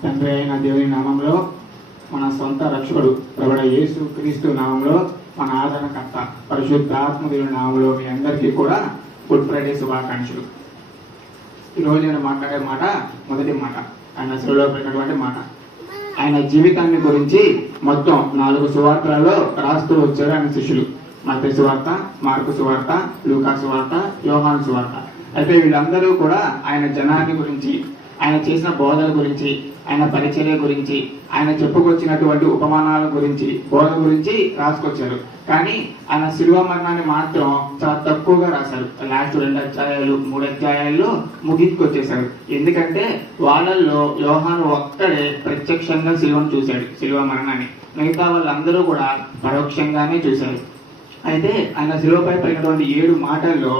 తండ్రి అయిన దేవుని నామంలో, మన సొంత రక్షకుడు ప్రభువైన యేసు క్రీస్తు నామంలో, మన ఆదరణకర్త పరిశుద్ధాత్మ దేవుని నామంలో మీ అందరికీ కూడా గుడ్ ఫ్రైడే శుభాకాంక్షలు. ఈరోజు నేను మాట్లాడే మాట, మొదటి మాట ఆయన శిలువలో పెట్టినటువంటి మాట. ఆయన జీవితాన్ని గురించి మొత్తం 4 సువార్తలలో రాస్తూ వచ్చారు ఆయన శిష్యులు. మత్తయి సువార్త, మార్కు సువార్త, లూకా సువార్త, యోహాను సువార్త. అయితే వీళ్ళందరూ కూడా ఆయన జనాన్ని గురించి, ఆయన చేసిన బోధల గురించి, ఆయన పరిచర్య గురించి, ఆయన చెప్పుకొచ్చినటువంటి ఉపమానాల గురించి, బోధ గురించి రాసుకొచ్చారు. కానీ ఆయన శిలువ మరణాన్ని మాత్రం చాలా తక్కువగా రాశారు. లాస్ట్ 2 అధ్యాయాలు 3 అధ్యాయాల్లో ముగించుకొచ్చేశారు. ఎందుకంటే వాళ్ళల్లో యోహాను ఒక్కడే ప్రత్యక్షంగా శిలువను చూశాడు, శిలువ మరణాన్ని. మిగతా వాళ్ళందరూ కూడా పరోక్షంగానే చూశారు. అయితే ఆయన శిలువపై పలికినటువంటి 7 మాటల్లో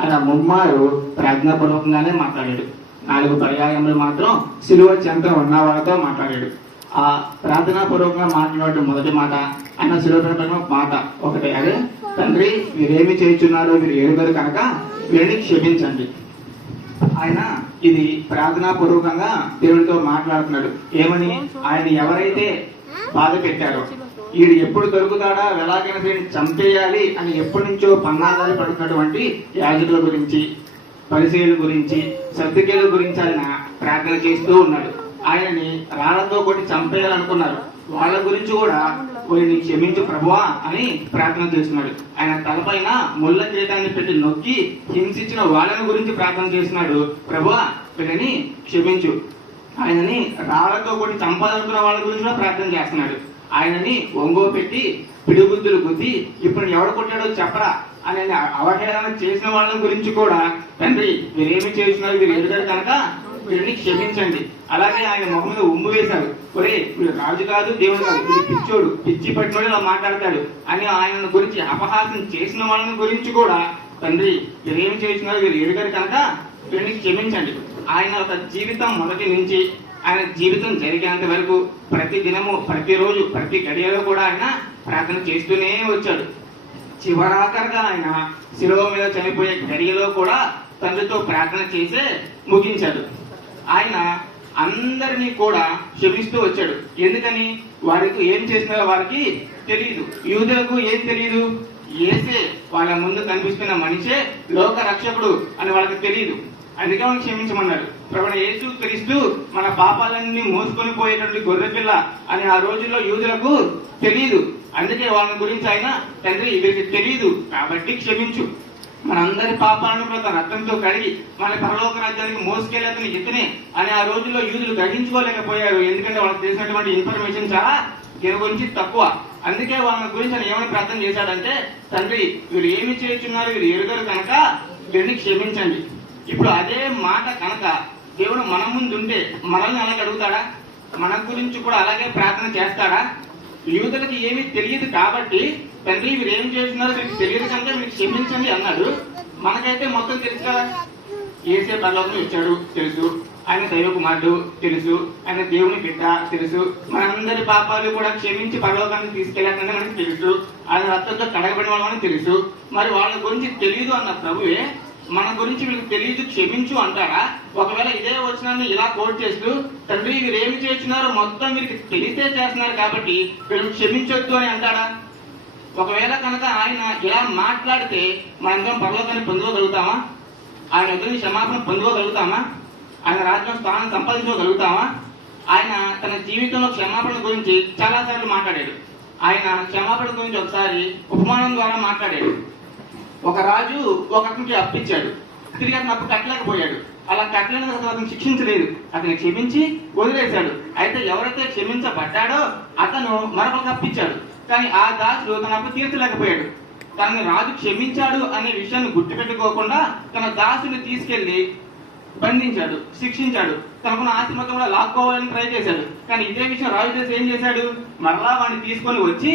ఆయన ముమ్మారు ప్రాజ్ఞాపూర్వకంగానే మాట్లాడాడు. 4 పర్యాయములు మాత్రం శిలువ చెంత ఉన్న వాళ్ళతో మాట్లాడాడు. ఆ ప్రార్థనాపూర్వకంగా మాట్లాడే మొదటి మాట, ఆయన శిలువపై పలికిన మాట ఒకటే, అదే తండ్రి వీరేమి చేయుచున్నారో వీరు ఎరుగరు కనుక వీరిని క్షమించండి. ఆయన ఇది ప్రార్థనాపూర్వకంగా దేవునితో మాట్లాడుతున్నాడు. ఏమని? ఆయన ఎవరైతే బాధ పెట్టారో, వీడు ఎప్పుడు దొరుకుతాడా, ఎలాగైనా వీడిని చంపేయాలి అని ఎప్పటి నుంచో పన్నాగాలు పడుతున్నటువంటి యాజకుల గురించి, పరిసయ్యుల గురించి, సద్దుకేయుల గురించి ఆయన ప్రార్థన చేస్తూ ఉన్నాడు. ఆయనని రాళ్లతో కొట్టి చంపేయాలనుకున్నారు. వాళ్ళ గురించి కూడా వీరిని క్షమించు ప్రభువా అని ప్రార్థన చేస్తున్నాడు. ఆయన తలపైన ముళ్ళ కిరీటాన్ని పెట్టి నొక్కి హింసించిన వాళ్ళని గురించి ప్రార్థన చేస్తున్నాడు. ప్రభువా వీళ్ళని క్షమించు. ఆయనని రాళ్లతో కొట్టి చంపాలనుకున్న వాళ్ళ గురించి కూడా ప్రార్థన చేస్తున్నాడు. ఆయనని ఒంగో పెట్టి పిడిగుద్దులు గుద్ది ఇప్పుడు ఎవడు కొట్టాడో చెప్పరా అని అవహేళన చేసిన వాళ్ళ గురించి కూడా, తండ్రి వీరేమి చేస్తున్నారు వీరు ఎదుగారు కనుక వీరిని క్షమించండి. అలాగే ఆయన ముఖం మీద ఉమ్ము వేశారు. ఒరే వీడు రాజు కాదు, దేవుడు కాదు, వీడు పిచ్చోడు, పిచ్చి పట్టినోడు ఇలా మాట్లాడతాడు అని ఆయన గురించి అపహాసం చేసిన వాళ్ళని గురించి కూడా, తండ్రి వీరేమి చేస్తున్నారు వీరు ఎదుగారు కనుక వీరిని క్షమించండి. ఆయన ఒక జీవితం మొదటి నుంచి ఆయన జీవితం జరిగేంత వరకు ప్రతి దినము, ప్రతిరోజు, ప్రతి గడియలో కూడా ఆయన ప్రార్థన చేస్తూనే వచ్చాడు. చివరాఖరిగా ఆయన శిలువ మీద చనిపోయే గడియలో కూడా తండ్రితో ప్రార్థన చేసే ముగించాడు. ఆయన అందరినీ కూడా క్షమిస్తూ వచ్చాడు. ఎందుకని? వారికి ఏం చేసినారో వారికి తెలియదు. యూదులకు ఏం తెలియదు? యేసే వాళ్ళ ముందు కనిపిస్తున్న మనిషే లోక రక్షకుడు అని వాళ్ళకి తెలియదు. అందుకే వాళ్ళని క్షమించమన్నాడు. ప్రభువైన యేసు క్రీస్తు మన పాపాలన్నీ మోసుకొని పోయేటువంటి గొర్రెపిల్ల అని ఆ రోజుల్లో యూదులకు తెలియదు. అందుకే వాళ్ళ గురించి ఆయన, తండ్రి వీరికి తెలియదు కాబట్టి క్షమించు, మనందరి పాపాలను కూడా తన రక్తంతో కడిగి మన పరలోక రాజ్యానికి మోసుకెళ్ళేతను ఇతనే అని ఆ రోజుల్లో యూదులు గ్రహించుకోలేకపోయారు. ఎందుకంటే వాళ్ళకి తెలిసినటువంటి ఇన్ఫర్మేషన్ చాలా దీని గురించి తక్కువ. అందుకే వాళ్ళ గురించి ఆయన ఏమని ప్రార్థన చేశాడంటే, తండ్రి వీరు ఏమి చేస్తున్నారు వీరు ఎరుగరు కనుక వీరిని క్షమించండి. ఇప్పుడు అదే మాట కనుక దేవుడు మన ముందు ఉంటే మనల్ని అలాగే అడుగుతాడా? మన గురించి కూడా అలాగే ప్రార్థన చేస్తాడా? యూదులకి ఏమీ తెలియదు కాబట్టి తండ్రి వీరు ఏం చేస్తున్నారు మీకు తెలియదు కనుక మీకు క్షమించండి అన్నాడు. మనకైతే మొత్తం తెలుసు కదా. యేసే పరలోకం ఇచ్చాడు తెలుసు, ఆయన దైవ కుమారుడు తెలుసు, ఆయన దేవుని బిడ్డ తెలుసు, మనందరి పాపాలు కూడా క్షమించి పరలోకాన్ని తీసుకెళ్ళాలని మనకి తెలుసు, ఆయన రక్తంతో కడగబడిన వాళ్ళని తెలుసు. మరి వాళ్ళ గురించి తెలియదు అన్న ప్రభువే మన గురించి వీళ్ళకి తెలియదు క్షమించు అంటారా? ఒకవేళ ఇదే వచనాన్ని ఇలా కోట్ చేస్తూ, తండ్రి వీరు ఏమి చేస్తున్నారో మొత్తం వీరికి తెలిసే చేస్తున్నారు కాబట్టి వీళ్ళని క్షమించొద్దు అని అంటాడా? ఒకవేళ కనుక ఆయన ఇలా మాట్లాడితే మనందరం పరలోకాన్ని పొందుకోగలుగుతామా? ఆయన ఎదురు క్షమాపణ పొందుకోగలుగుతామా? ఆయన రాజ్యం స్థానం సంపాదించుకోగలుగుతామా? ఆయన తన జీవితంలో క్షమాపణ గురించి చాలా సార్లు మాట్లాడాడు. ఆయన క్షమాపణ గురించి ఒకసారి ఉపమానం ద్వారా మాట్లాడాడు. ఒక రాజు ఒక అతనికి అప్పిచ్చాడు, తిరిగి అతను అప్పు కట్టలేకపోయాడు. అలా కట్టలేని అతను శిక్షించలేదు, అతన్ని క్షమించి వదిలేశాడు. అయితే ఎవరైతే క్షమించబడ్డాడో అతను మరొకరికి అప్పిచ్చాడు, కానీ ఆ దాసుడు తన అప్పు తీర్చలేకపోయాడు. తనని రాజు క్షమించాడు అనే విషయాన్ని గుర్తుపెట్టుకోకుండా తన దాసుని తీసుకెళ్లి బంధించాడు, శిక్షించాడు. తనకున్న ఆస్తి మొత్తం కూడా లాక్కోవాలని ట్రై చేశాడు. కానీ ఇదే విషయం రాజు చేసి ఏం చేశాడు? మరలా వాడిని తీసుకొని వచ్చి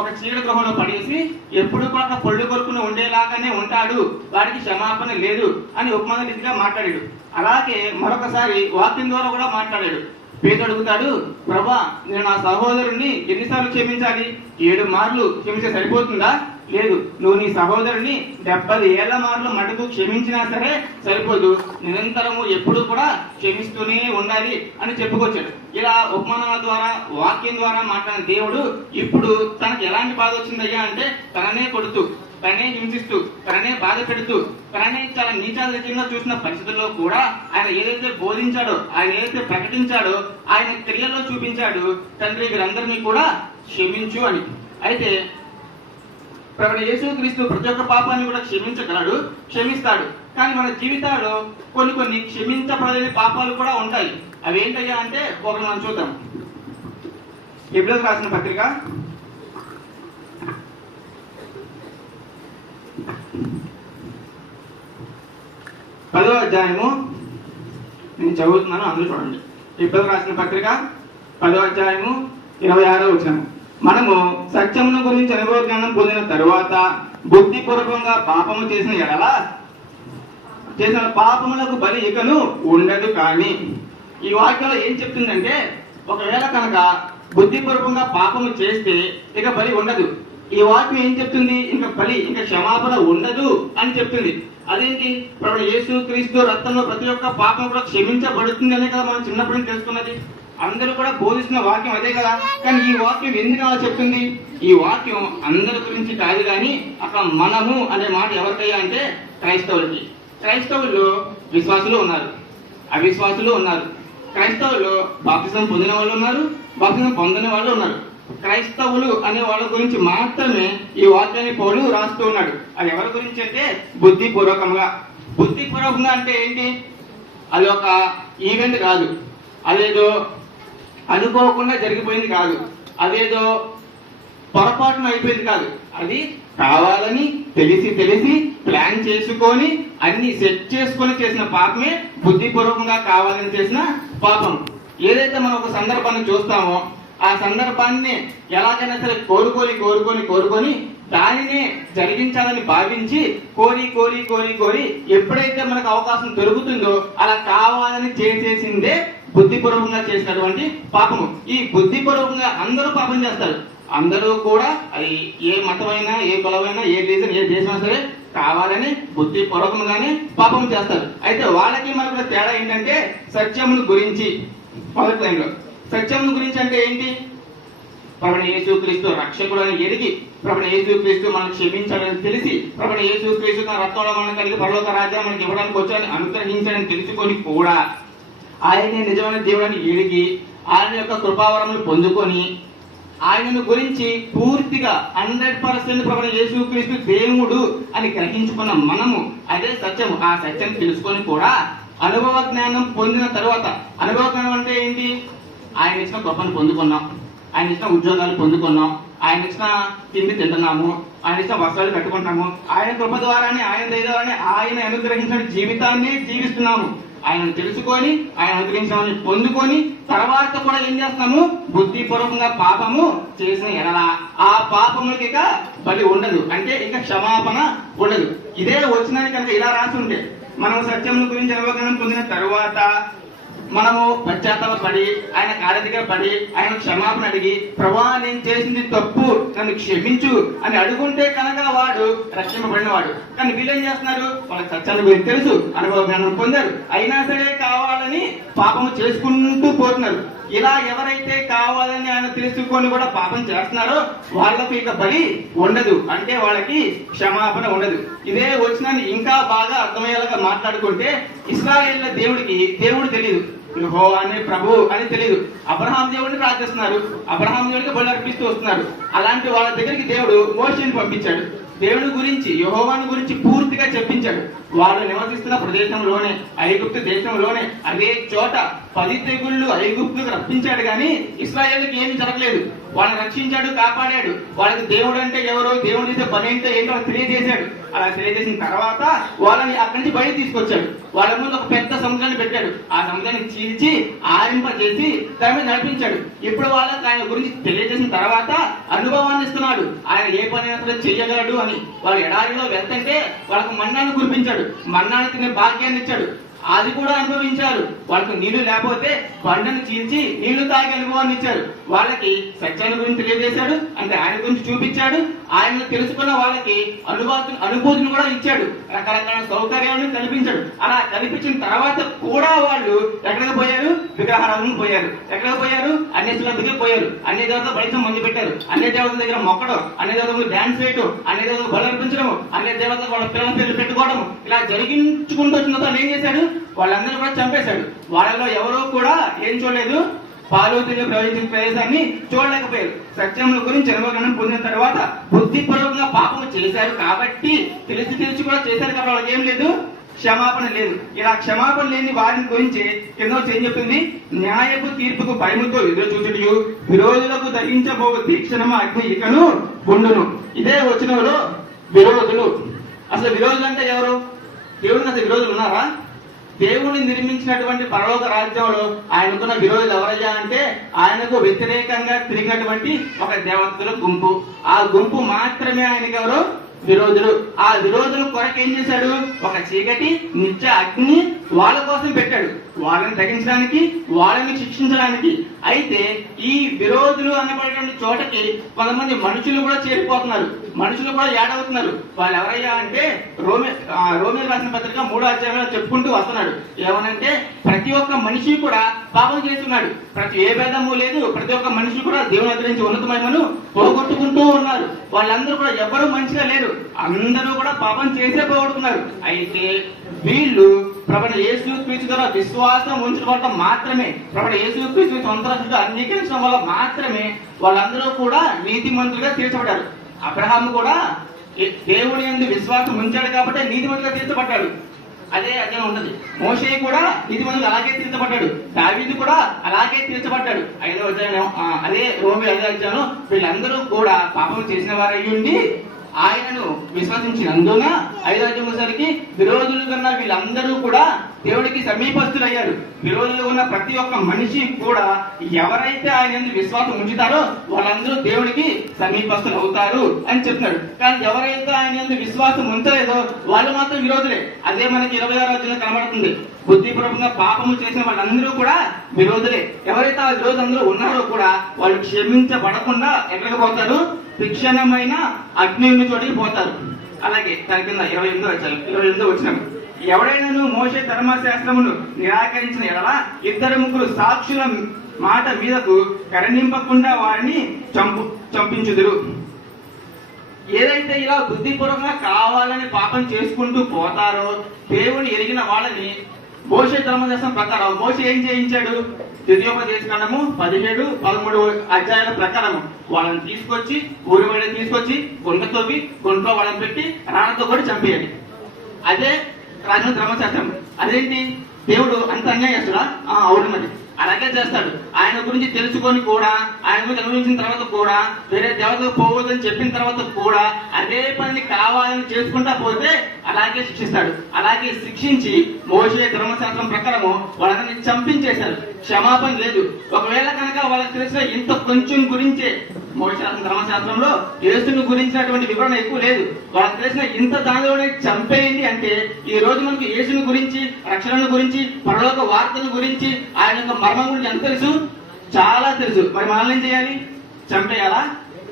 ఒక చీడ గృహంలో పడేసి ఎప్పుడు కూడా పళ్ళు కొరుకుని ఉండేలాగానే ఉంటాడు, వాడికి క్షమాపణ లేదు అని ఉపమాన రీతిగా మాట్లాడాడు. అలాగే మరొకసారి వాక్యం ద్వారా కూడా మాట్లాడాడు. పేతురు అడుగుతాడు, ప్రభా నేను నా సహోదరుణ్ణి ఎన్నిసార్లు క్షమించాలి? 7 మార్లు క్షమించే సరిపోతుందా లేదు. నువ్వు నీ సహోదరుని 70 ఏళ్ల మార్లు మటుకు క్షమించినా సరే సరిపోదు, నిరంతరము ఎప్పుడు కూడా క్షమిస్తూనే ఉండాలి అని చెప్పుకొచ్చాడు. ఇలా ఉపమానాల ద్వారా వాక్యం ద్వారా మాట్లాడిన దేవుడు ఇప్పుడు తనకు ఎలాంటి బాధ వచ్చిందయ్యా అంటే తననే కొడుతూ, తననే హింసిస్తూ, తననే బాధ పెడుతూ, తననే చాలా నీచాధికంగా చూసిన పరిస్థితుల్లో కూడా ఆయన ఏదైతే బోధించాడో, ఆయన ఏదైతే ప్రకటించాడో, ఆయన క్రియల్లో చూపించాడు, తండ్రి వీరందరినీ కూడా క్షమించు అని. అయితే ప్రభువైన యేసుక్రీస్తు ప్రతి ఒక్క పాపాన్ని కూడా క్షమించగలడు, క్షమిస్తాడు. కానీ మన జీవితాల్లో కొన్ని క్షమించబడలేని పాపాలు కూడా ఉంటాయి. అవి ఏంటయ్యా అంటే ఒకటి మనం చూద్దాం. హెబ్రీయులకు రాసిన పత్రిక 10వ అధ్యాయము నేను చదువుతున్నాను, అందరూ చూడండి. హెబ్రీయులకు రాసిన పత్రిక 10వ అధ్యాయము 26వ వచనం. మనము సత్యమును గురించి అనుభవ జ్ఞానం పొందిన తరువాత బుద్ధిపూర్వకంగా పాపము చేసిన ఎడల చేసిన పాపములకు బలి ఇకను ఉండదు. కానీ ఈ వాక్యంలో ఏం చెప్తుందంటే, ఒకవేళ కనుక బుద్ధిపూర్వకంగా పాపము చేస్తే ఇక బలి ఉండదు. ఈ వాక్యం ఏం చెప్తుంది? ఇంకా బలి, ఇంకా క్షమాపణ ఉండదు అని చెప్తుంది. అదేంటి? ప్రభువైన యేసుక్రీస్తు రక్తంలో ప్రతి ఒక్క పాపం కూడా క్షమించబడుతుంది అనే కదా మనం చిన్నప్పటి నుంచి తెలుసుకున్నది. అందరూ కూడా బోధిస్తున్న వాక్యం అదే కదా. కానీ ఈ వాక్యం ఎందుకు అలా చెప్తుంది? ఈ వాక్యం అందరి గురించి కాదు, కానీ అక్కడ మనము అనే మాట ఎవరికయ్యా అంటే క్రైస్తవులకి. క్రైస్తవుల్లో విశ్వాసులు ఉన్నారు, అవిశ్వాసులు ఉన్నారు. క్రైస్తవులు బాప్తిసం పొందిన వాళ్ళు ఉన్నారు, బాప్తిసం పొందని వాళ్ళు ఉన్నారు. క్రైస్తవులు అనే వాళ్ళ గురించి మాత్రమే ఈ వాక్యాన్ని పౌలు రాస్తూ ఉన్నాడు. అది ఎవరి గురించి అంటే బుద్ధిపూర్వకంగా. బుద్ధిపూర్వకంగా అంటే ఏంటి? అది ఒక ఈవెంట్ కాదు, అదేదో అనుకోకుండా జరిగిపోయింది కాదు, అదేదో పొరపాటున అయిపోయింది కాదు. అది కావాలని తెలిసి ప్లాన్ చేసుకొని అన్ని సెట్ చేసుకొని చేసిన పాపమే బుద్ధిపూర్వకంగా కావాలని చేసిన పాపం. ఏదైతే మనం ఒక సందర్భాన్ని చూస్తామో ఆ సందర్భాన్ని ఎలాగైనా సరే కోరుకొని దానినే జరిగించాలని భావించి కోరి ఎప్పుడైతే మనకు అవకాశం దొరుకుతుందో అలా కావాలని చేసేసిందే బుద్ధిపూర్వకంగా చేసినటువంటి పాపము. ఈ బుద్ధిపూర్వకంగా అందరూ పాపం చేస్తారు. అందరూ కూడా అది ఏ మతమైనా, ఏ కులమైనా, ఏ రీజన్, ఏ దేశమైనా సరే కావాలని బుద్ధిపూర్వకంగానే పాపం చేస్తారు. అయితే వాళ్ళకి మనకు తేడా ఏంటంటే సత్యమును గురించి. మొదటి లైన్లో సత్యమును గురించి అంటే ఏంటి? ప్రభువైన యేసుక్రీస్తు రక్షకుడు అని ఎరిగి, ప్రభువైన యేసుక్రీస్తు మనం క్షమించాలని తెలిసి, ప్రభువైన యేసుక్రీస్తు తన రక్తంలో మనం కలిగి పరలోక రాజ్యం మనకి ఇవ్వడానికి వచ్చాడని అనుగ్రహించాలని తెలుసుకొని కూడా ఆయనే నిజమైన దేవుడని ఎరిగి ఆయన యొక్క కృపావరములు పొందుకొని ఆయనను గురించి పూర్తిగా 100% ప్రభువైన యేసుక్రీస్తు దేవుడు అని గ్రహించుకున్న మనము అదే సత్యము. ఆ సత్యం తెలుసుకొని కూడా అనుభవ జ్ఞానం పొందిన తర్వాత, అనుభవ జ్ఞానం అంటే ఏంటి? ఆయన ఇచ్చిన కృపను పొందుకున్నాం, ఆయన ఇచ్చిన ఉద్యోగాలు పొందుకున్నాం, ఆయన ఇచ్చిన తిండి తింటున్నాము, ఆయన ఇచ్చిన వస్త్రాలు కట్టుకుంటున్నాము, ఆయన కృప ద్వారానే, ఆయన దయ ద్వారానే ఆయన అనుగ్రహించిన జీవితాన్ని జీవిస్తున్నాము. ఆయనను తెలుసుకొని ఆయన అనుగ్రహించామని పొందుకొని తర్వాత కూడా ఏం చేస్తాము? బుద్ధిపూర్వకంగా పాపము చేసిన ఎడల ఆ పాపములకి ఇక బలి ఉండదు, అంటే ఇక క్షమాపణ ఉండదు. ఇదే వచ్చినాన్ని కనుక ఇలా రాసి ఉంటే, మనం సత్యముల గురించి అవగాహన పొందిన తరువాత మనము పశ్చాత్తాపడి ఆయన కాళ్ళ దగ్గర పడి ఆయన క్షమాపణ అడిగి, ప్రభువా నేను చేసింది తప్పు, నన్ను క్షమించు అని అడుగుంటే కనుక వాడు రక్షింపబడినవాడు. కానీ వీళ్ళు ఏం చేస్తున్నారు? వాళ్ళకి సత్యాన్ని గురించి తెలుసు, అనుభవ జ్ఞానం పొందారు, అయినా సరే కావాలని పాపము చేసుకుంటూ పోతున్నారు. ఇలా ఎవరైతే కావాలని ఆయన తెలుసుకొని కూడా పాపం చేస్తున్నారో వాళ్ళకు ఇక బలి ఉండదు, అంటే వాళ్ళకి క్షమాపణ ఉండదు. ఇదే వచ్చినాన్ని ఇంకా బాగా అర్థమయ్యేలాగా మాట్లాడుకుంటే, ఇశ్రాయేళ్ల దేవుడికి దేవుడు తెలియదు, యెహోవా అనే ప్రభు అని తెలియదు. అబ్రహాం దేవుడిని ప్రార్థిస్తున్నారు, అబ్రహాం దేవుడికి బలి అర్పిస్తూ వస్తున్నారు. అలాంటి వాళ్ళ దగ్గరికి దేవుడు మోషేని పంపించాడు. దేవుడి గురించి, యెహోవాను గురించి పూర్తిగా చెప్పించాడు. వాళ్ళు నివసిస్తున్న ప్రదేశంలోనే, ఐగుప్తు దేశంలోనే, అదే చోట 10 తెగుళ్ళు ఐగుప్తుకు రప్పించాడు. కానీ ఇశ్రాయేలుకి ఏమీ జరగలేదు. వాళ్ళని రక్షించాడు, కాపాడాడు. వాళ్ళకి దేవుడు అంటే ఎవరో, దేవుడు చేసే పని అంటే ఏంటో తెలియజేశాడు. అలా తెలియజేసిన తర్వాత వాళ్ళని అక్కడి నుంచి బయట తీసుకొచ్చాడు. వాళ్ళ ముందు ఒక పెద్ద సముద్రాన్ని పెట్టాడు. ఆ సముద్రాన్ని చీల్చి ఆరింపజేసి దాని మీద నడిపించాడు. ఇప్పుడు వాళ్ళకి ఆయన గురించి తెలియజేసిన తర్వాత అనుభవాన్ని ఇస్తున్నాడు. ఆయన ఏ పని అసలు చెయ్యగలడు అని. వాళ్ళు ఎడారిలో వెళ్తుంటే వాళ్ళకు మన్నాను కురిపించాడు, మన్నాను తినే భాగ్యాన్ని ఇచ్చాడు. అది కూడా అనుభవించారు. వాళ్ళకు నీళ్లు లేకపోతే బండను చీల్చి నీళ్లు తాగే అనుభవాన్ని ఇచ్చారు. వాళ్ళకి సత్యాన్ని గురించి తెలియజేశాడు, అంటే ఆయన గురించి చూపించాడు. ఆయన తెలుసుకున్న వాళ్ళకి అనుభూతిని కూడా ఇచ్చాడు. రకరకాల సౌకర్యాలను కల్పించాడు. అలా కల్పించిన తర్వాత కూడా వాళ్ళు ఎక్కడికి పోయారు? విగ్రహారాధనకు పోయారు. ఎక్కడికి పోయారు? అన్ని దగ్గరికి పోయారు. అన్ని దేవతలు బయట మంది పెట్టారు. అన్ని దేవతల దగ్గర మొక్కడం, అన్ని దేవతలకు డాన్స్ వేయడం, అన్ని దేవతలకు బలు అర్పించడం, అన్ని దేవతలకు వాళ్ళ పిల్లల పేర్లు పెట్టుకోవడం, ఇలా జరిగించుకుంటూ వచ్చిన తర్వాత ఏం చేశాడు? వాళ్ళందరూ కూడా చంపేశాడు. వాళ్ళలో ఎవరూ కూడా ఏం చూడలేదు? పార్వతిని ప్రవహించిన ప్రదేశాన్ని చూడలేకపోయారు. సత్యముల గురించి అనుభవం పొందిన తర్వాత బుద్ధిపూర్వకంగా పాపము చేశారు కాబట్టి, తెలిసి కూడా చేశారు కాబట్టి వాళ్ళకి ఏం లేదు? క్షమాపణ లేదు. ఇలా క్షమాపణ లేని వారిని గురించి కింద ఏం చెప్పింది? న్యాయపు తీర్పుకు భయముతో ఎదురు చూచుటయు విరోధులకు దహించబో తీక్షణమ అగ్ని ఇకను గుండును. ఇదే వచనంలో విరోధులు. అసలు విరోధులు అంటే ఎవరు? దేవుడికి అసలు విరోధులు ఉన్నారా? దేవుడిని నిర్మించినటువంటి పరలోక రాజ్యంలో ఆయనకున్న విరోధులు ఎవరయ్యా అంటే, ఆయనకు వ్యతిరేకంగా తిరిగినటువంటి ఒక దేవతల గుంపు. ఆ గుంపు మాత్రమే ఆయనకి ఎవరు? విరోధులు. ఆ విరోధుల కొరకు ఏం చేశాడు? ఒక చీకటి నిత్య అగ్ని వాళ్ళ కోసం పెట్టాడు, వాళ్ళని తగ్గించడానికి, వాళ్ళని శిక్షించడానికి. అయితే ఈ విరోధులు అనబడేటువంటి చోటకి కొంతమంది మనుషులు కూడా చేరిపోతున్నారు, మనుషులు కూడా ఏడవుతున్నారు. వాళ్ళు ఎవరయ్యా అంటే, రోమే రాసిన పత్రిక 3వ అధ్యాయంలో చెప్పుకుంటూ వస్తున్నాడు. ఏమనంటే, ప్రతి ఒక్క మనిషి కూడా పాపం చేస్తున్నాడు. ఏ భేదము లేదు. ప్రతి ఒక్క మనిషి కూడా దేవుని గురించి ఉన్నతమయమను పోగొట్టుకుంటూ ఉన్నారు. వాళ్ళందరూ కూడా ఎవరు మంచిగా లేరు, అందరూ కూడా పాపం చేసే పోగొట్టుకున్నారు. అయితే వీళ్ళు ప్రభువైన యేసుక్రీస్తు ద్వారా విశ్వాసం ఉంచడం వల్ల మాత్రమే, ప్రభువైన యేసుక్రీస్తు సొంత రక్షకుడిగా అంగీకరించడం వల్ల మాత్రమే వాళ్ళందరూ కూడా నీతిమంతులుగా తీర్చబడ్డారు. అబ్రహాము కూడా దేవుని యందు విశ్వాసం ఉంచాడు కాబట్టి నీతిమంతులుగా తీర్చబడ్డాడు. అదే ఉంటది. మోషే కూడా నీతిమంతులు అలాగే తీర్చబడ్డాడు. దావీదు కూడా అలాగే తీర్చబడ్డాడు. 5వ అధ్యాయం అదే రోమి 5వ అధ్యాయంలో వీళ్ళందరూ కూడా పాపం చేసిన వారు అయ్యుండి ఆయనను విశ్వసించినందున 5వ అధ్యాయానికి విరోధులు కన్నా వీళ్ళందరూ కూడా దేవుడికి సమీపస్తులయ్యారు. విరోధులు ఉన్న ప్రతి ఒక్క మనిషి కూడా ఎవరైతే ఆయన విశ్వాసం ఉంచుతారో వాళ్ళందరూ దేవుడికి సమీపస్తులు అవుతారు అని చెప్తున్నాడు. కానీ ఎవరైతే ఆయన విశ్వాసం ఉంచలేదో వాళ్ళు మాత్రం విరోధులే. అదే మనకి 26వ అధ్యాయంలో కనబడుతుంది. బుద్ధిపూర్వకంగా పాపము చేసిన వాళ్ళందరూ కూడా విరోధులే. ఎవరైతే ఆ విరోధంలో ఉన్నారో కూడా వాళ్ళు క్షమించబడకుండా ఎక్కడికి పోతారు? శిక్షణమైన అగ్ని చోటికి పోతారు. అలాగే దాని కింద 28వ వచనం, ఎవడైనా మోషే ధర్మశాస్త్రమును నిరాకరించిన ఎడల 2-3 సాక్షుల మాట మీదకు కరణింపకుండా వారిని చంపించుదురు. ఏదైతే ఇలా బుద్ధిపూర్వకంగా కావాలని పాపం చేసుకుంటూ పోతారో దేవుని ఎరిగిన వాళ్ళని మోషే ధర్మశాస్త్రం ప్రకారం మోషే ఏం చేయించాడు? ద్వితీయోపదేశకాండము 17-13 అధ్యాయాల ప్రకారం వాళ్ళని తీసుకొచ్చి ఊరి వాళ్ళని తీసుకొచ్చి గుంట తవ్వి గుంటలో వాళ్ళని పెట్టి రాణతో కూడా చంపేయాలి. అదే రాజు ధర్మశాస్త్రం. అదేంటి? దేవుడు అంత అన్యాయస్తుడా? అవును, మరి అలాగే చేస్తాడు. ఆయన గురించి తెలుసుకొని కూడా, ఆయన గురించి అనుభవించిన తర్వాత కూడా, వేరే దేవతకు పోవద్దని చెప్పిన తర్వాత కూడా అదే పని కావాలని చేసుకుంటా పోతే అలాగే శిక్షిస్తాడు. అలాగే శిక్షించి మోషే ధర్మశాస్త్రం ప్రకారము వాళ్ళని చంపించేశారు. క్షమాపణ లేదు. ఒకవేళ కనుక వాళ్ళకి తెలిసిన ఇంత కొంచెం గురించే, మోషే ధర్మశాస్త్రంలో యేసుని గురించినటువంటి వివరణ ఎక్కువ లేదు, వాళ్ళకి తెలిసిన ఇంత దానిలోనే చంపేయండి అంటే, ఈ రోజు మనకు యేసుని గురించి, రక్షణ గురించి, పరలోక వార్తల గురించి, ఆయన యొక్క మర్మం గురించి ఎంత తెలుసు? చాలా తెలుసు. మరి మనల్ని ఏం చేయాలి? చంపేయాలా?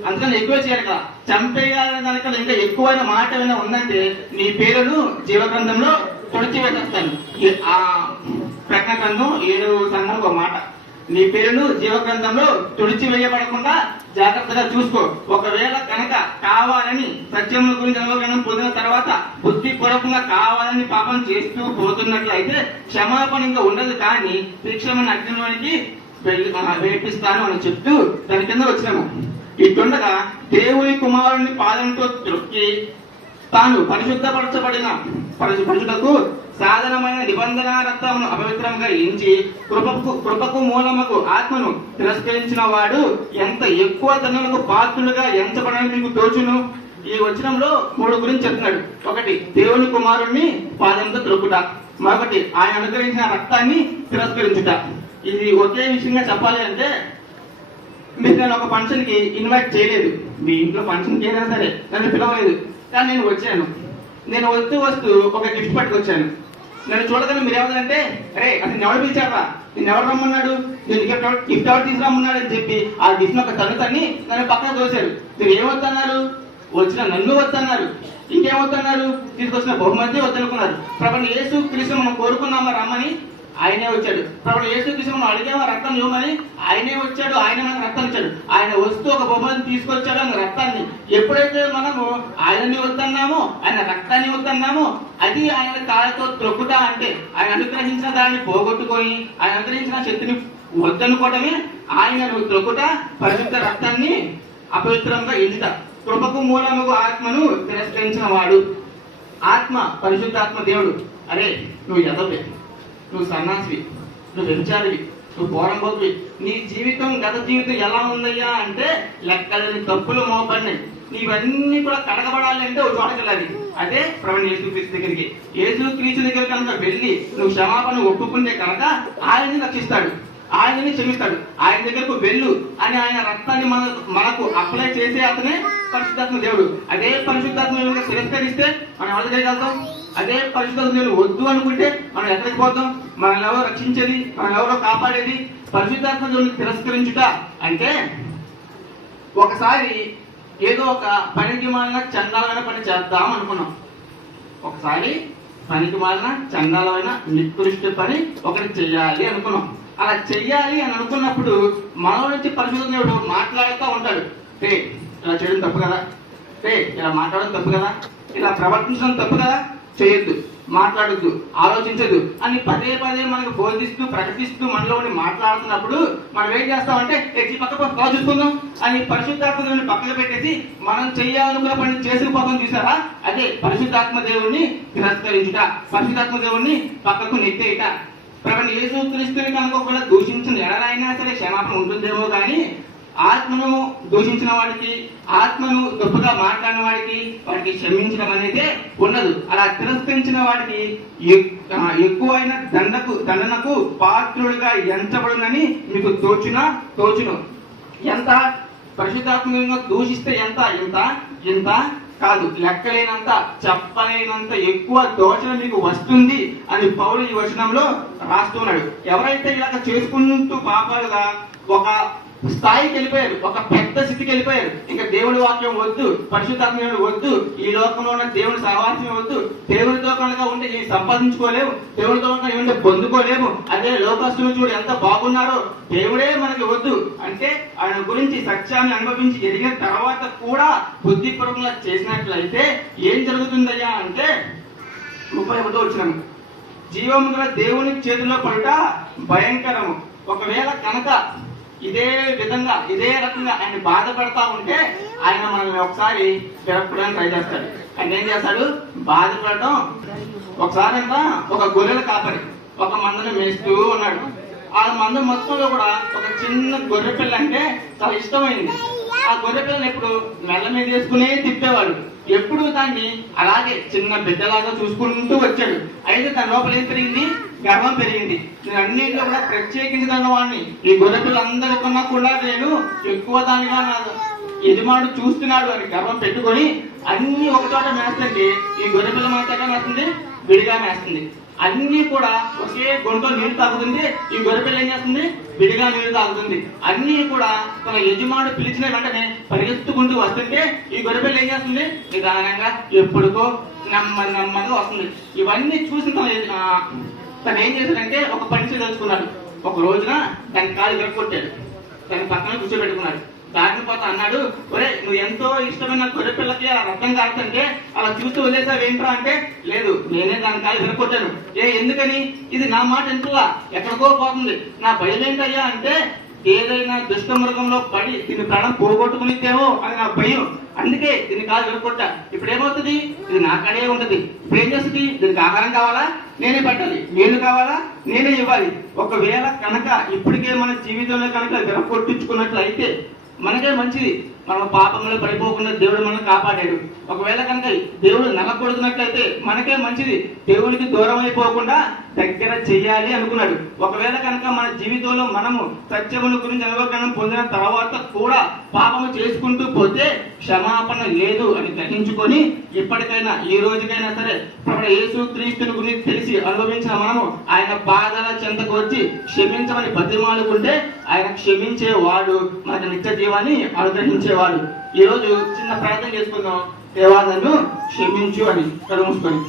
అందుకని ఎక్కువ చేయాలి కదా. చంపేయాలనే దానికన్నా ఇంకా ఎక్కువైన మాట ఏమైనా ఉందంటే, నీ పేరును జీవగ్రంథంలో తుడిచివేసేస్తాను. ఆ ప్రకటన గ్రంథం 7వ సంఘం ఒక మాట, నీ పేరును జీవగ్రంథంలో తుడిచివేయబడకుండా జాగ్రత్తగా చూసుకో. ఒకవేళ కనుక కావాలని సత్యముల గురించి అనుభవం పొందిన తర్వాత బుద్ధిపూర్వకంగా కావాలని పాపం చేస్తూ పోతున్నట్లయితే క్షమాపణ ఇంకా ఉండదు, కానీ శిక్షమైన అగ్నిలోనికి వేపిస్తాను అని చెప్తూ దాని కింద వచ్చినాము. ఇటుండగా దేవుని కుమారుని పాదంతో త్రొక్కి తాను పరిశుద్ధకు సాధనమైన నిబంధన రక్తమును అపవిత్రంగా ఎంచి కృపకు మూలముకు ఆత్మను తిరస్కరించిన వాడు ఎంత ఎక్కువ దండనకు పాత్రులుగా ఎంచబడని మీకు తోచును. ఈ వచనంలో 3 గురించి చెప్తున్నాడు. ఒకటి, దేవుని కుమారుణ్ణి పాదంతో త్రొక్కుట. మరొకటి, ఆయన అనుగ్రహించిన రక్తాన్ని తిరస్కరించుట. ఇది ఒకే విషయంగా చెప్పాలి అంటే, మీరు నేను ఒక ఫంక్షన్ కి ఇన్వైట్ చేయలేదు, మీ ఇంట్లో ఫంక్షన్ ఏదైనా సరే నన్ను పిలవలేదు, కానీ నేను వచ్చాను. నేను వస్తూ ఒక గిఫ్ట్ పట్టుకొచ్చాను. నన్ను చూడగానే మీరు ఏమన్నారంటే, అరే అతను ఎవరు పిలిచారా, నేను ఎవరు రమ్మన్నాడు, నేను గిఫ్ట్ ఎవరు తీసుకురమ్మన్నాడు అని చెప్పి ఆ గిఫ్ట్ ఒక తన్ని నన్ను పక్కన తోశారు. మీరు ఏమొద్దన్నారు, వచ్చిన నన్ను వద్దన్నారు, ఇంకేమొద్దన్నారు, తీసుకొచ్చిన బహుమతి వద్దనుకున్నారు. ప్రభువైన యేసు క్రీస్తు మనం కోరుకున్నామా రమ్మని, ఆయనే వచ్చాడు. ప్రభువైన యేసు క్రీస్తు మనం అడిగామా రక్తం ఇవ్వమని, ఆయనే వచ్చాడు. ఆయన మనకు రక్తం ఇచ్చాడు. ఆయన వస్తూ ఒక బహుమతిని తీసుకొచ్చాడు, అన్న రక్తాన్ని. ఎప్పుడైతే మనము ఆయనని వద్దన్నామో, ఆయన రక్తాన్ని వద్దన్నామో, అది ఆయన కాళ్ళతో త్రొక్కుట అంటే ఆయన అనుగ్రహించిన దాన్ని పోగొట్టుకొని ఆయన అనుగ్రహించిన శక్తిని వద్దనుకోవటమే ఆయనను త్రొక్కుట, పరిశుద్ధ రక్తాన్ని అపవిత్రంగా ఎంచుట. కృపకు మూలముకు ఆత్మను తిరస్కరించిన వాడు. ఆత్మ, పరిశుద్ధాత్మ దేవుడు. అరే నువ్వు ఎదవే, నువ్వు సన్నాసివి, నువ్వు వ్యభిచారివి, నువ్వు పోరంబోతువి, నీ జీవితం గత జీవితం ఎలా ఉందయ్యా అంటే లెక్కలేని తప్పులు మోపడినాయి. నీవన్నీ కూడా కడగబడాలి అంటే ఒక చోటకి వెళ్ళాలి. అదే ప్రభువైన యేసుక్రీస్తు దగ్గరికి. యేసుక్రీస్తు దగ్గర కనుక వెళ్ళి నువ్వు క్షమాపణ ఒప్పుకుంటే కనుక ఆయన్ని రక్షిస్తాడు, ఆయనని క్షమిస్తాడు. ఆయన దగ్గరకు వెళ్ళు అని ఆయన రక్తాన్ని మనకు అప్లై చేసే అతనే పరిశుద్ధాత్మ దేవుడు. అదే పరిశుద్ధాత్మ దేవుడు తిరస్కరిస్తే మనం ఎవరి దగ్గరికి వెళ్తాం? అదే పరిశుద్ధాత్మ దేవుడు వద్దు అనుకుంటే మనం ఎక్కడికి పోతాం? మనల్ని ఎవరో రక్షించేది, మనం ఎవరో కాపాడేది పరిశుద్ధాత్మ దేవుడిని తిరస్కరించుట అంటే, ఒకసారి ఏదో ఒక పనికి మాలిన చండాలమైన పని చేద్దాం అనుకున్నాం. ఒకసారి పనికి మాలిన చండాలమైన నికృష్ట పని ఒకటి చెయ్యాలి అనుకున్నాం. అలా చెయ్యాలి అని అనుకున్నప్పుడు మనలో నుంచి పరిశుద్ధ దేవుడు మాట్లాడుతూ ఉంటాడు. ఇలా చేయడం తప్పు కదా, ఇలా మాట్లాడడం తప్పు కదా, ఇలా ప్రవర్తించడం తప్పు కదా, చేయొద్దు, మాట్లాడొద్దు, ఆలోచించదు అని పదే పదే మనకు బోధిస్తూ ప్రకటిస్తూ మనలోని మాట్లాడుతున్నప్పుడు మనం ఏం చేస్తామంటే పక్క చూసుకుందాం అని పరిశుద్ధాత్మ దేవుని పక్కన పెట్టేసి మనం చెయ్యాలనుకున్న పని చేసుకుపోతాం. చూసారా? అదే పరిశుద్ధాత్మ దేవుణ్ణి తిరస్కరించుట, పరిశుద్ధాత్మ దేవుణ్ణి పక్కకు నెట్టేయట. ప్రభువైన యేసుక్రీస్తుని కనుక ఒకవేళ దూషించిన ఎడలైనా సరే క్షమాపణ ఉంటుందేమో కానీ, ఆత్మను దూషించిన వాడికి, ఆత్మను తప్పుగా మాట్లాడిన వాడికి క్షమించడం అనేది ఉండదు. అలా తిరస్కరించిన వాడికి ఎక్కువైన దండనకు పాత్రుడిగా ఎంచబడునని మీకు తోచును. ఎంత పరిశుద్ధాత్మకంగా దూషిస్తే ఎంత కాదు, లెక్కలేనంత, చెప్పలేనంత ఎక్కువ దోషణ మీకు వస్తుంది అని పౌలు ఈ వచనంలో రాస్తున్నాడు. ఎవరైతే ఇలాగ చేసుకుంటూ పాపాలుగా ఒక స్థాయికి వెళ్ళిపోయారు, ఒక పెద్ద స్థితికి వెళ్ళిపోయారు, ఇంకా దేవుడి వాక్యం వద్దు, పరిశుద్ధాత్మ వద్దు, ఈ లోకంలో ఉన్న దేవుడి సహవాసం వద్దు, దేవుడితో కనుక ఉంటే ఈ సంపాదించుకోలేము, దేవుడితో కనుక ఉంటే పొందుకోలేము, అదే లోకస్తులు చూడు ఎంత బాగున్నారో, దేవుడే మనకి వద్దు అంటే ఆయన గురించి సత్యాన్ని అనుభవించి ఎదిగిన తర్వాత కూడా బుద్ధిపూర్వకంగా చేసినట్లయితే ఏం జరుగుతుందయ్యా అంటే 31వ వచనం, జీవము గల దేవుని చేతిలో పడుట భయంకరము. ఒకవేళ కనుక ఇదే విధంగా ఇదే రకంగా ఆయన బాధపడతా ఉంటే ఆయన మనల్ని ఒకసారి తిరగడానికి ట్రై చేస్తాడు. ఆయన ఏం చేస్తాడు? బాధపడటం. ఒకసారి అంతా ఒక గొర్రెల కాపరి ఒక మందను మేస్తూ ఉన్నాడు. ఆ మంద మొత్తంలో కూడా ఒక చిన్న గొర్రె పిల్ల అంటే చాలా ఇష్టమైంది. ఆ గొర్రె పిల్లని ఎప్పుడు మెల్ల మీద వేసుకునే తిప్పేవాడు. ఎప్పుడు దాన్ని అలాగే చిన్న బిడ్డలాగా చూసుకుంటూ వచ్చాడు. అయితే దాని లోపల ఏం పెరిగింది? గర్వం పెరిగింది. నేను అన్నింటిలో కూడా ప్రత్యేకించిన వాడిని, ఈ గొర్రె పిల్లలందరికన్నా కూడా నేను ఎక్కువ దానిగా నా యజమానుడు చూస్తున్నాడు అని గర్వం పెట్టుకొని అన్ని ఒక చోట మేస్తుంది. ఈ గొర్రె పిల్ల మాత్రమే మేస్తుంది, విడిగా మేస్తుంది. అన్ని కూడా ఒకే గొంతులో నీళ్లు తాగుతుంది. ఈ గొర్రెపిల్ల ఏం చేస్తుంది? విడిగా నీళ్లు తాగుతుంది. అన్ని కూడా తన యజమానుడు పిలిచిన వెంటనే పరిగెత్తుకుంటూ వస్తుంటే ఈ గొర్రెపిల్ల ఏం చేస్తుంది? నిదానంగా ఎప్పుడుకో నెమ్మదిగా వస్తుంది. ఇవన్నీ చూసిన తను ఏం చేశాడంటే ఒక పని తెలుసుకున్నాడు. ఒక రోజున దాని కాలు విరగొట్టాడు, దాని పక్కన కూర్చోబెట్టుకున్నాడు. దారిని పోతా అన్నాడు, ఒరే నువ్వు ఎంతో ఇష్టమైన గొర్రె పిల్లకి అలా రక్తం కారుతుంటే అలా చూస్తూ వదిలేసావు ఏంట్రా అంటే, లేదు నేనే దాని కాలు విరగొట్టాను. ఎందుకని? ఇది నా మాట ఎంతలా ఎక్కడికో పోతుంది. నా భయం ఏంటయ్యా అంటే ఏదైనా దుష్ట మృగంలో పడి దీని ప్రాణం పోగొట్టుకునిద్దేమో అని నా భయం. అందుకే దీన్ని కాలు విరగొట్టా. ఇప్పుడు ఏమవుతుంది? ఇది నా కాడే ఉంటది. ఇప్పుడు ఏం చేస్తుంది? దీనికి ఆహారం కావాలా? నేనే పెట్టాలి. నీళ్లు కావాలా? నేనే ఇవ్వాలి. ఒకవేళ కనుక ఇప్పటికే మన జీవితంలో కనుక విరగొట్టించుకున్నట్లయితే మనకే మంచిది. మనం పాపంలో పడిపోకుండా దేవుడు మనల్ని కాపాడాడు. ఒకవేళ కనుక దేవుడు నలగొడుతున్నట్లయితే మనకే మంచిది, దేవుడికి దూరం అయిపోకుండా దగ్గర చెయ్యాలి అనుకున్నాడు. ఒకవేళ కనుక మన జీవితంలో మనము సత్యముల గురించి అనుభవం పొందిన తర్వాత కూడా పాపము చేసుకుంటూ పోతే క్షమాపణ లేదు అని గ్రహించుకొని ఇప్పటికైనా ఈ రోజుకైనా సరే ప్రభువైన యేసుక్రీస్తుని గురించి తెలిసి అనుభవించిన మనము ఆయన బాధల చెంతకు వచ్చి క్షమించమని బతిమాలుకుంటే ఆయన క్షమించేవాడు, మనకు నిత్య జీవాన్ని అనుగ్రహించేవాడు. ఈ రోజు చిన్న ప్రార్థన చేసుకుందాం. దేవా నన్ను క్షమించు అని కళ్ళు మూసుకొని.